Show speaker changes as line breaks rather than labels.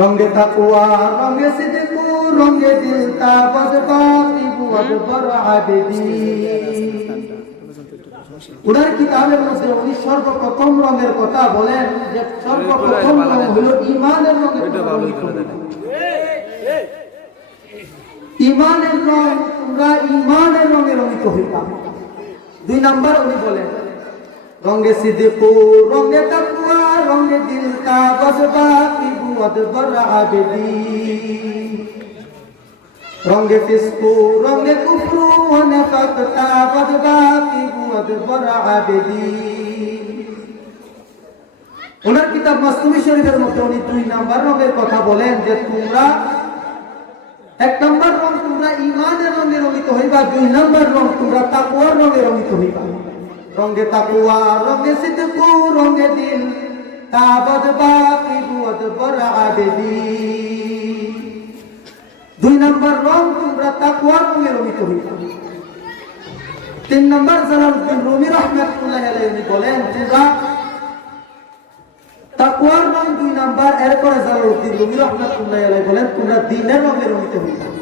রঙ্গে তাকুয়া রঙ্গে সিদ্দিকু রঙ্গে দিল তাবদ বাকি বুয়াদ বর আবেদি। উনার কিতাবের মধ্যে উনি সর্বপ্রথম রঙের কথা বলেন যে সর্বপ্রথম রং হলো ইমানের রঙের। ইমানের রং তোমরা ইমানের রঙে রঙিত হইবা দুই নাম্বার উনি বলেন রঙে সিদ্দিকু রঙে তাকুয়া রঙে ফিসকু, রঙে কুফরু ওয়ানাফাক তাবদ বাকি বুয়াদ বর আবেদি ওনার কিতাব মাসুমি শরীফের মধ্যে উনি দুই নাম্বার রঙের কথা বলেন যে তোমরা এক নম্বর রং তোমরা ইমানের রঙে রঙিত হইবা, দুই নম্বর রং তোমরা তাকুয়ার রঙে রঙিত হইবা। রঙে তাকুয়া রঙে সিদ্দকু রঙে দিল। দুই নম্বর রং তোমরা তাকুয়ার রঙে রঙিত তিন নম্বর জালালউদ্দিন রুমি রহমাতুল্লাহ আলাইহি বলেন যে রা- তাকুয়ার রং দুই নাম্বার। এরপরে জালালউদ্দিন রুমি রহমাতুল্লাহ আলাইহি বলেন, তোমরা দিনের রঙে রঙিত হইবা।